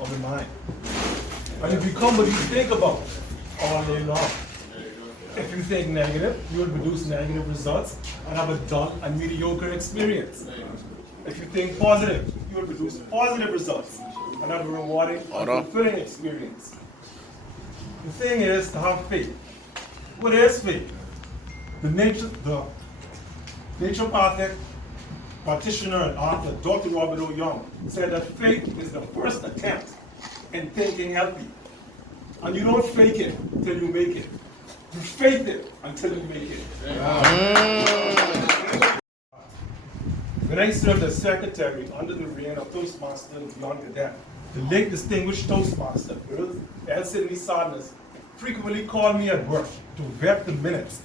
of the mind. And you become what you think about all day long. If you think negative, you will produce negative results and have a dull and mediocre experience. If you think positive, you will produce positive results and have a rewarding and fulfilling experience. The thing is to have faith. What is faith? The naturopathic practitioner and author Dr. Robert O. Young said that faith is the first attempt in thinking healthy. And you don't fake it till you make it. You faith it until you make it. When I served as secretary under the reign of Toastmaster Beyond Cadet, the late distinguished Toastmaster, L. Sidney Sadness, frequently called me at work to vet the minutes,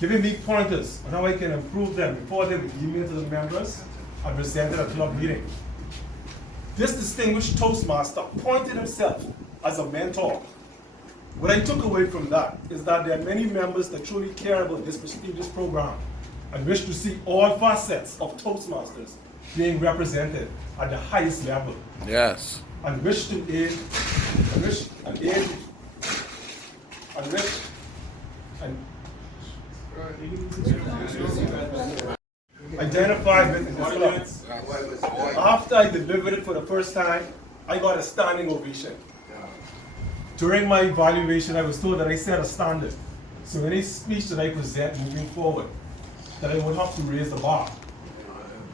giving me pointers on how I can improve them before they were emailed to the members and presented at club meeting. This distinguished Toastmaster appointed himself as a mentor. What I took away from that is that there are many members that truly care about this prestigious program and wish to see all facets of Toastmasters being represented at the highest level. Yes. And wish to identify with in this club. After I delivered it for the first time, I got a standing ovation. During my evaluation, I was told that I set a standard. So any speech that I present moving forward, that I would have to raise the bar.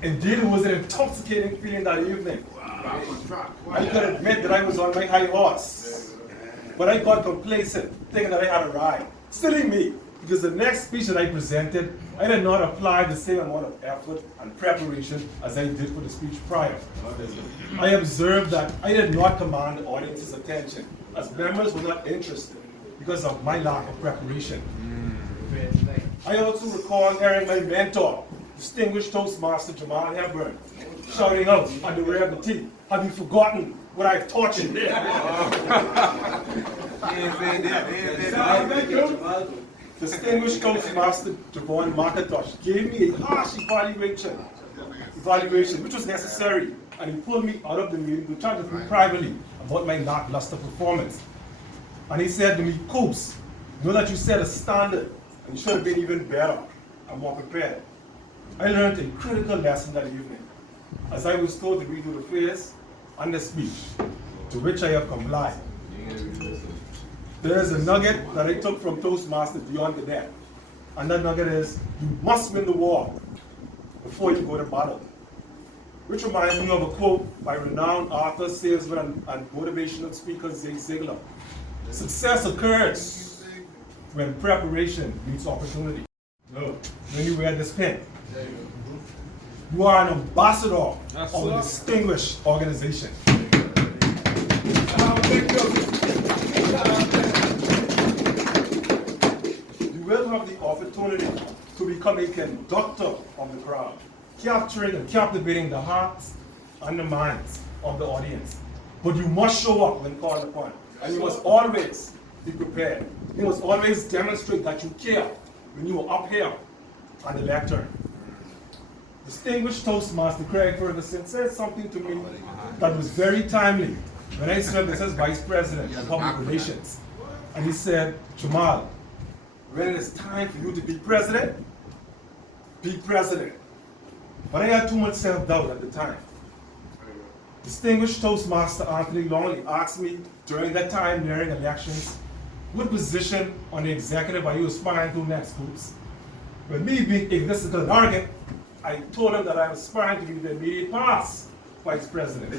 Indeed, it was an intoxicating feeling that evening. I could admit that I was on my high horse. But I got complacent, thinking that I had arrived. Silly me, because the next speech that I presented, I did not apply the same amount of effort and preparation as I did for the speech prior. I observed that I did not command the audience's attention, as members were not interested because of my lack of preparation. I also recall hearing my mentor, distinguished Toastmaster Jamaal shouting out on the rear of the team, "Have you forgotten what I've taught you?" Distinguished Toastmaster Javon McIntosh gave me a harsh evaluation which was necessary, and he pulled me out of the meeting to chat with me privately about my lackluster performance. And he said to me, "Coops, know that you set a standard, and you should have been even better and more prepared." I learned a critical lesson that evening, as I was told to redo the phrase and the speech, to which I have complied. There is a nugget that I took from Toastmasters Beyond Cadet, and that nugget is, you must win the war before you go to battle. Which reminds me of a quote by renowned author, salesman, and motivational speaker Zig Ziglar. "Success occurs when preparation meets opportunity." When you wear this pin, you are an ambassador of a distinguished organization. You will have the opportunity to become a conductor of the crowd, capturing and captivating the hearts and the minds of the audience. But you must show up when called upon, and you must always be prepared. You must always demonstrate that you care when you are up here on the lectern. Distinguished Toastmaster Craig Ferguson said something to me that was very timely when I served as his Vice President of Public Relations. And he said, "Jamaal, when it is time for you to be president, be president." But I had too much self-doubt at the time. Distinguished Toastmaster Anthony Longley asked me during that time nearing elections, what position on the executive are you aspiring to next, Coops? With me being egotistical and arrogant, I told him that I was aspiring to be the immediate past Vice President.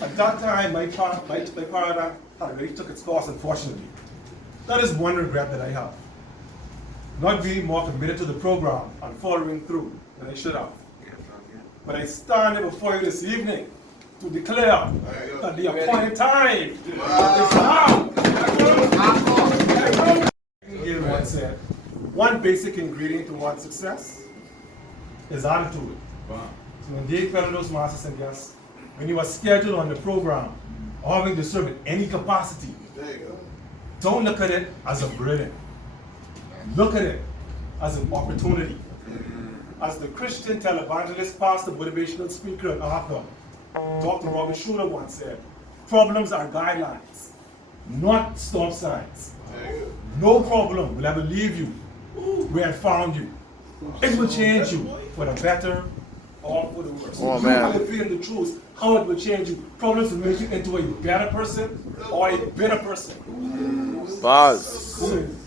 At that time, my paradigm had already took its course, unfortunately. That is one regret that I have. Not being more committed to the program and following through than I should have. But I stand here before you this evening to declare that the appointed time is now. Gail once said, one basic ingredient to one's success is attitude. So when they fellow those masters and guests, when you are scheduled on the program or having to serve in any capacity, don't look at it as a burden. Look at it as an opportunity. As the Christian televangelist, pastor, motivational speaker, and author Dr. Robert Schuller once said, problems are guidelines, not stop signs. No problem will ever leave you where it found you. It will change you for the better or for the worse. Oh, You man. have to feel the truth, how it will change you. Problems will make you into a better person or a better person. Buzz.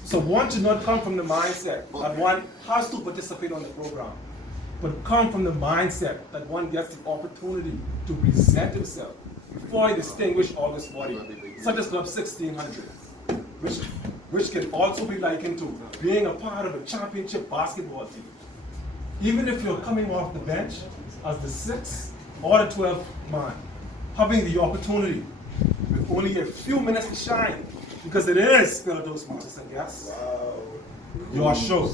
So one should not come from the mindset that one has to participate on the program, but come from the mindset that one gets the opportunity to present himself before a distinguished August body, such as Club 1600, which can also be likened to being a part of a championship basketball team. Even if you're coming off the bench as the 6th or the 12th man, having the opportunity with only a few minutes to shine, because it is Philadelphia Marcus and yes, your show.